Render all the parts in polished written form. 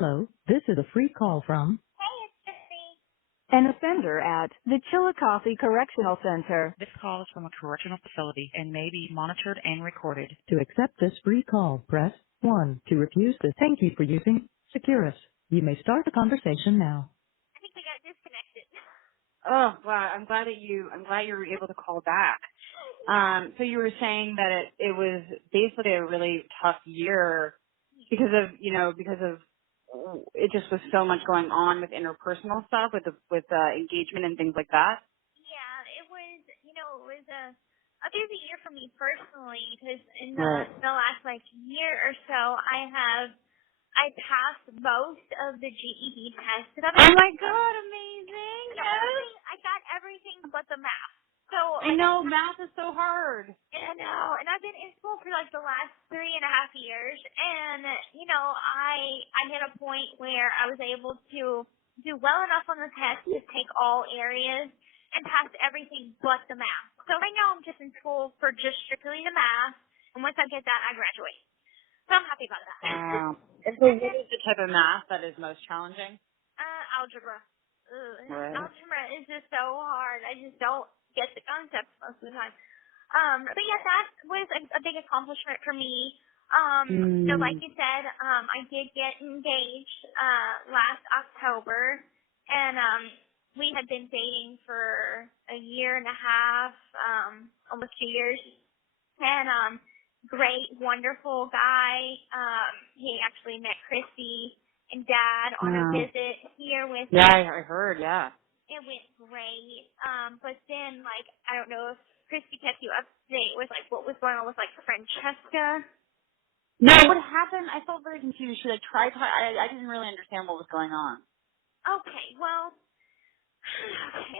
Hello, this is a free call from Hey, it's Gypsy. an offender at the Chillicothe Correctional Center. This call is from a correctional facility and may be monitored and recorded. To accept this free call, press 1. To refuse this, thank you for using Securus. You may start the conversation now. I think we got disconnected. Oh, wow. I'm glad you were able to call back. So you were saying that it was basically a really tough year because of it just was so much going on with interpersonal stuff, with engagement and things like that. Yeah, it was a busy year for me personally because in Right. the last year or so I passed most of the GED tests. Oh my God, amazing! Yes. I got everything but the math. So I know math is so hard. I know, and I've been in school for the last 3.5 years, and I hit a point where I was able to do well enough on the test to take all areas and pass everything but the math. So right now I'm just in school for just strictly the math, and once I get that, I graduate. So I'm happy about that. Wow. And so what is the type of math that is most challenging? Algebra. Right. Algebra is just so hard. I just don't get the concepts most of the time. But yeah, that was a big accomplishment for me. So like you said, I did get engaged last October, and we had been dating for a year and a half, almost 2 years. And great, wonderful guy. He actually met Chrissy and Dad on a visit here with me. Yeah, I heard. Yeah. It went great. But then, I don't know if Christy kept you up to date with, what was going on with, Francesca. No, what happened? I felt very confused. She, tried to, I didn't really understand what was going on. Okay, well,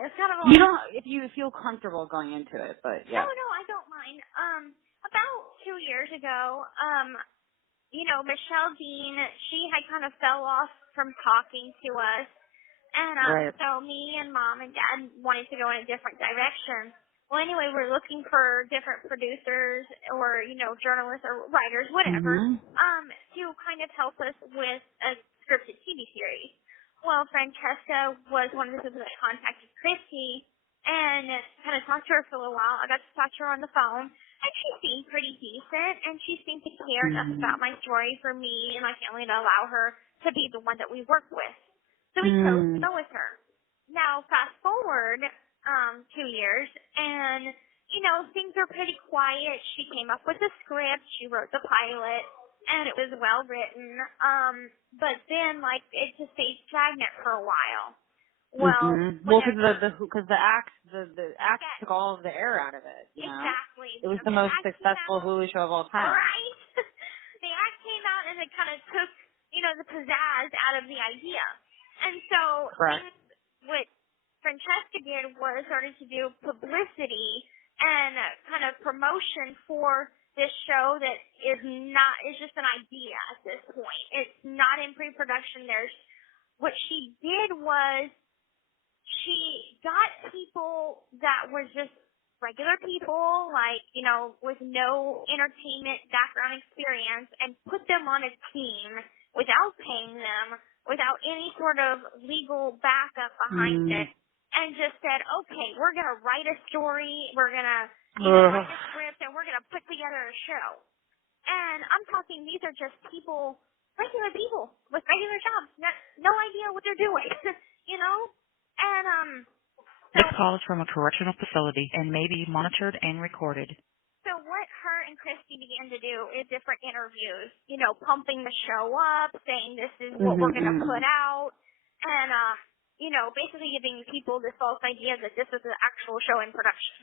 it's kind of You don't, if you feel comfortable going into it, but yeah. No, I don't mind. About 2 years ago, Michelle Dean, she had kind of fell off from talking to us. And Right. so me and Mom and Dad wanted to go in a different direction. Well, anyway, we're looking for different producers or, journalists or writers, whatever, to kind of help us with a scripted TV series. Well, Francesca was one of the people that contacted Christy and kind of talked to her for a little while. I got to talk to her on the phone, and she seemed pretty decent, and she seemed to care enough about my story for me and my family to allow her to be the one that we work with. So we chose to go with her. Now, fast forward 2 years, and, things were pretty quiet. She came up with a script. She wrote the pilot, and it was well written. But then, it just stayed stagnant for a while. Well, because the act took all of the air out of it. You know? Exactly. It was the most successful Hulu show of all time. Right. The act came out, and it kind of took, the pizzazz out of the idea. And so what Francesca did was started to do publicity and kind of promotion for this show that is just an idea at this point. It's not in pre-production. What she did was she got people that were just regular people, with no entertainment background experience, and put them on a team without paying them, without any sort of legal backup behind it, and just said, okay, we're going to write a story, we're going to write a script, and we're going to put together a show. And I'm talking, these are just people, regular people with regular jobs, no idea what they're doing, And, This call is from a correctional facility and may be monitored and recorded. So what her and Christy began to do is different interviews, pumping the show up, saying this is what we're going to put out, and, basically giving people this false idea that this is an actual show in production.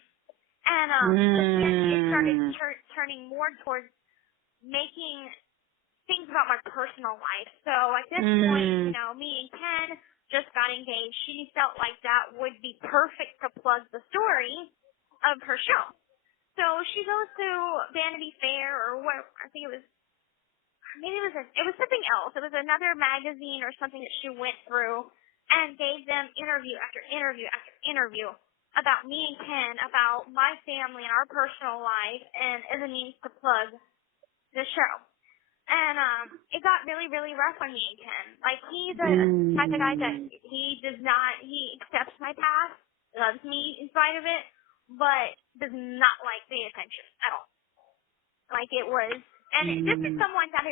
And it started turning more towards making things about my personal life. So at this point, me and Ken just got engaged. She felt like that would be perfect to plug the story of her show. So she goes to Vanity Fair or what? I think it was something else. It was another magazine or something that she went through and gave them interview after interview after interview about me and Ken, about my family and our personal life, and as a means to plug the show. And it got really, really rough on me again. Like, he's a type of guy that he accepts my past, loves me in spite of it, but does not like the attention at all. Like, it was, and this is someone that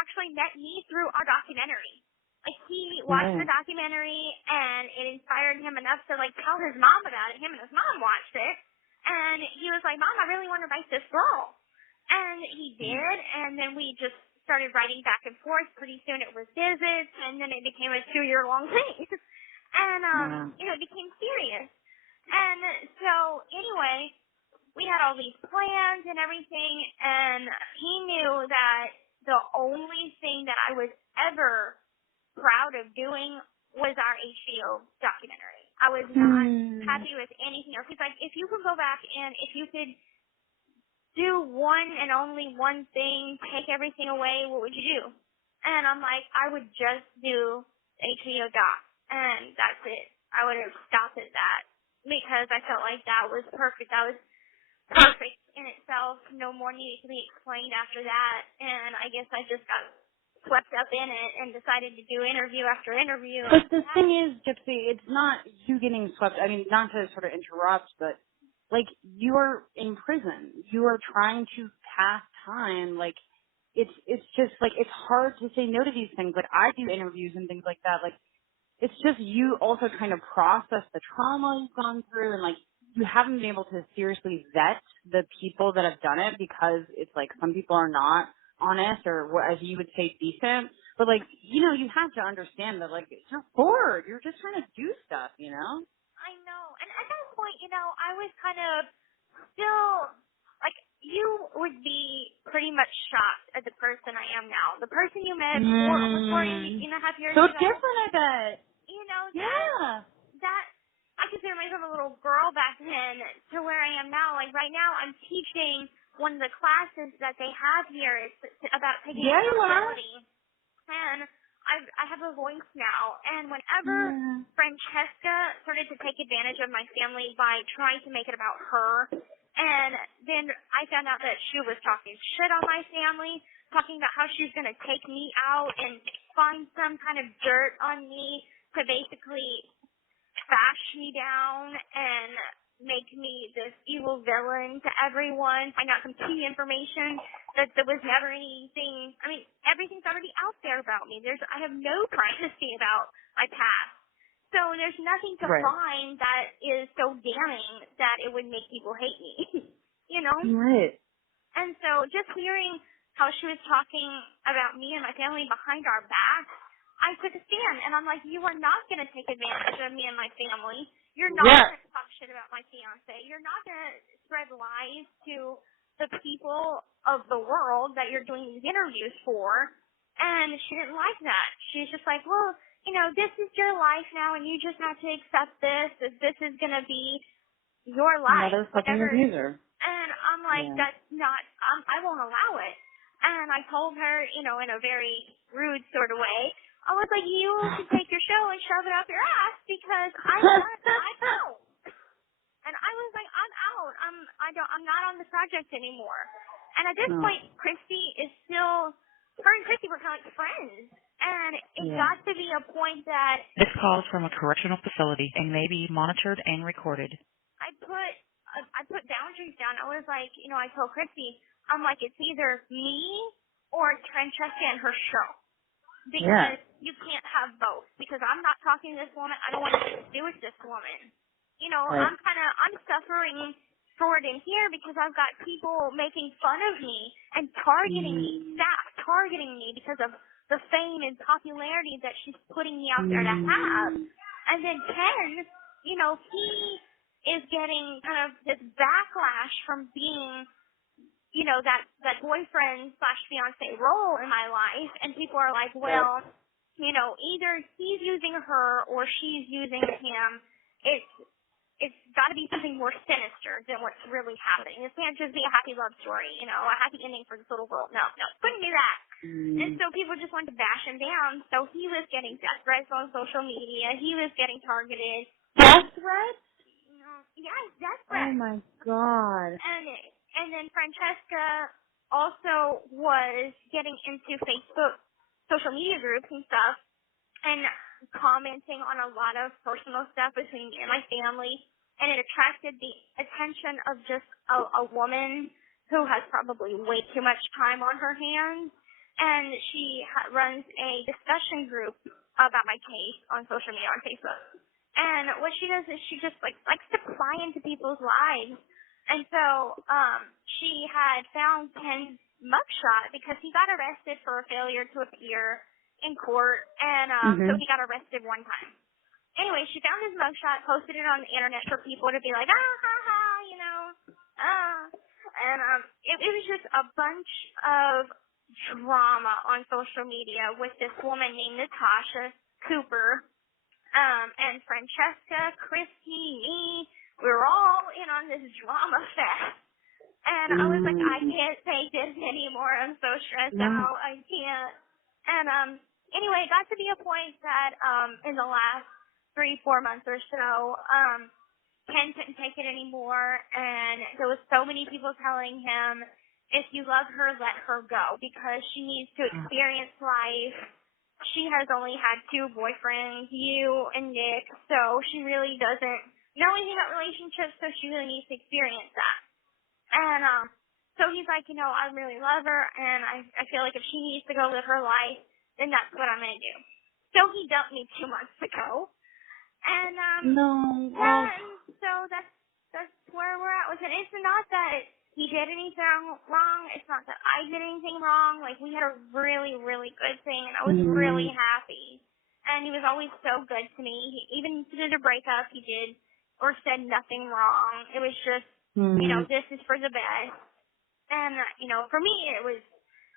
actually met me through our documentary. Like, he watched the documentary, and it inspired him enough to, like, tell his mom about it. Him and his mom watched it, and he was like, Mom, I really want to write this girl. And he did, and then we just started writing back and forth. Pretty soon it was visits, and then it became a 2-year-long thing. And, it became serious. And so, anyway, we had all these plans and everything, and he knew that the only thing that I was ever proud of doing was our HBO documentary. I was not happy with anything else. He's like, if you could go back and if you could do one and only one thing, take everything away, what would you do? And I'm like, I would just do HBO doc, and that's it. I would have stopped at that because I felt like that was perfect. That was perfect in itself. No more needed to be explained after that, and I guess I just got swept up in it and decided to do interview after interview. But the thing is, Gypsy, it's not you getting swept. I mean, not to sort of interrupt, but like, you're in prison. You are trying to pass time. Like, it's just, like, it's hard to say no to these things. Like, I do interviews and things like that. Like, it's just you also trying to process the trauma you've gone through, and, like, you haven't been able to seriously vet the people that have done it because it's, like, some people are not honest or, as you would say, decent. But, like, you have to understand that, like, you're bored. You're just trying to do stuff, I know. And at that point, I was kind of still, like, you would be pretty much shocked at the person I am now. The person you met almost 4.5 years so ago. So different, I bet. That, I consider myself a little girl back then to where I am now. Like, right now, I'm teaching one of the classes that they have here. It's about taking accountability. And I have a voice now, and whenever Francesca started to take advantage of my family by trying to make it about her, and then I found out that she was talking shit on my family, talking about how she's going to take me out and find some kind of dirt on me to basically bash me down and make me this evil villain to everyone, find out some key information that there was never anything. I mean, everything's already out there about me. I have no privacy about my past. So there's nothing to find that is so damning that it would make people hate me, Right. And so just hearing how she was talking about me and my family behind our backs, I took a stand, and I'm like, you are not going to take advantage of me and my family. You're not going to talk shit about my fiance. You're not going to spread lies to the people of the world that you're doing these interviews for. And she didn't like that. She's just like, well, this is your life now, and you just have to accept this. This is going to be your life. Another fucking abuser. And I'm like, that's not, I won't allow it. And I told her, in a very rude sort of way, I was like, you can take your show and shove it up your ass because I'm out. And I was like, I'm out. I'm not on the project anymore. And at this point, Christy is still, her and Christy were kind of like friends. And it got to be a point that This call is from a correctional facility and may be monitored and recorded. I put boundaries down. I was like, I told Christy, I'm like, it's either me or Francesca and her show. Because you can't have both. Because I'm not talking to this woman. I don't want anything to do with this woman. I'm suffering for it in here because I've got people making fun of me and targeting me, staff targeting me because of the fame and popularity that she's putting me out there to have. And then Ken, he is getting kind of this backlash from being that boyfriend / fiance role in my life, and people are like, well, either he's using her or she's using him. It's got to be something more sinister than what's really happening. It can't just be a happy love story, a happy ending for this little girl. No, couldn't do that. And so people just wanted to bash him down. So he was getting death threats on social media. He was getting targeted. Death threats? Yes, death threats. Oh my God. And then Francesca also was getting into Facebook social media groups and stuff and commenting on a lot of personal stuff between me and my family, and it attracted the attention of just a woman who has probably way too much time on her hands, and she runs a discussion group about my case on social media on Facebook. And what she does is she just likes to pry into people's lives. And so she had found Ken's mugshot because he got arrested for a failure to appear in court, and so he got arrested one time. Anyway, she found his mugshot, posted it on the internet for people to be like, and it was just a bunch of drama on social media with this woman named Natasha Cooper, and Francesca, Christy, me. We were all in on this drama fest. And I was like, I can't take this anymore. I'm so stressed out. I can't. And anyway, it got to be a point that in the last 3-4 months or so, Ken couldn't take it anymore, and there was so many people telling him, if you love her, let her go, because she needs to experience life. She has only had 2 boyfriends, you and Nick, so she really doesn't know anything about relationships, so she really needs to experience that. And so he's like, I really love her, and I feel like if she needs to go live her life, then that's what I'm going to do. So he dumped me 2 months ago. And so that's where we're at with it. It's not that he did anything wrong. It's not that I did anything wrong. Like, we had a really, really good thing, and I was really happy. And he was always so good to me. Even through the breakup, he did or said nothing wrong. It was just, this is for the best. And for me, it was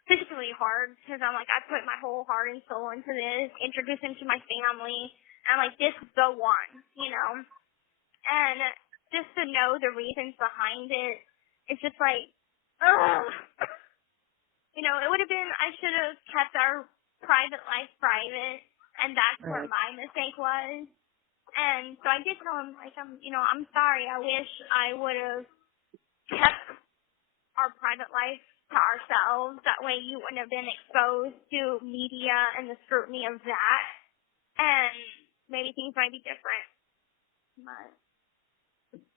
physically hard because I'm like, I put my whole heart and soul into this, introduce him to my family. And like, this is the one, and just to know the reasons behind it, it's just like, ugh. It would have been, I should have kept our private life private, and that's where my mistake was. And so I did tell him, like, I'm sorry. I wish I would have kept our private life to ourselves. That way you wouldn't have been exposed to media and the scrutiny of that. And maybe things might be different. But.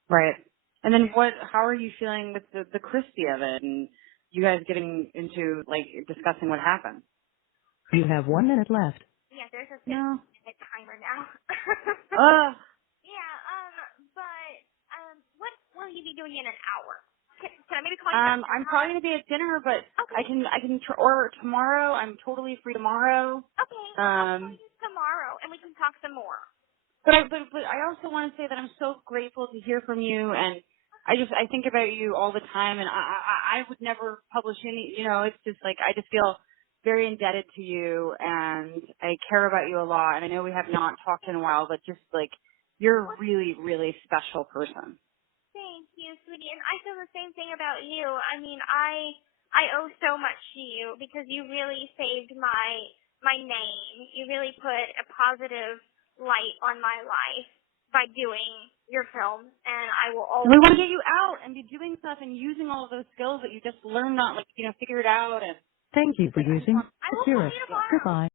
Right. And then how are you feeling with the Christie of it and you guys getting into, discussing what happened? You have 1 minute left. Yeah, there's a 6-minute timer now. Yeah, but what will you be doing in an hour? Can I maybe call you back? I'm probably going to be at dinner, but okay. I can or tomorrow. I'm totally free tomorrow. Okay, I'll call you tomorrow, and we can talk some more. But I also want to say that I'm so grateful to hear from you, and I think about you all the time, and I would never publish any, it's just like, I just feel very indebted to you, and I care about you a lot, and I know we have not talked in a while, but just you're a really, really special person. Thank you, sweetie, and I feel the same thing about you. I mean, I owe so much to you because you really saved my name. You really put a positive light on my life by doing your film, and I will always. We want to get you out and be doing stuff and using all of those skills that you just learned, not figure it out. And thank you for using Dearest. Goodbye.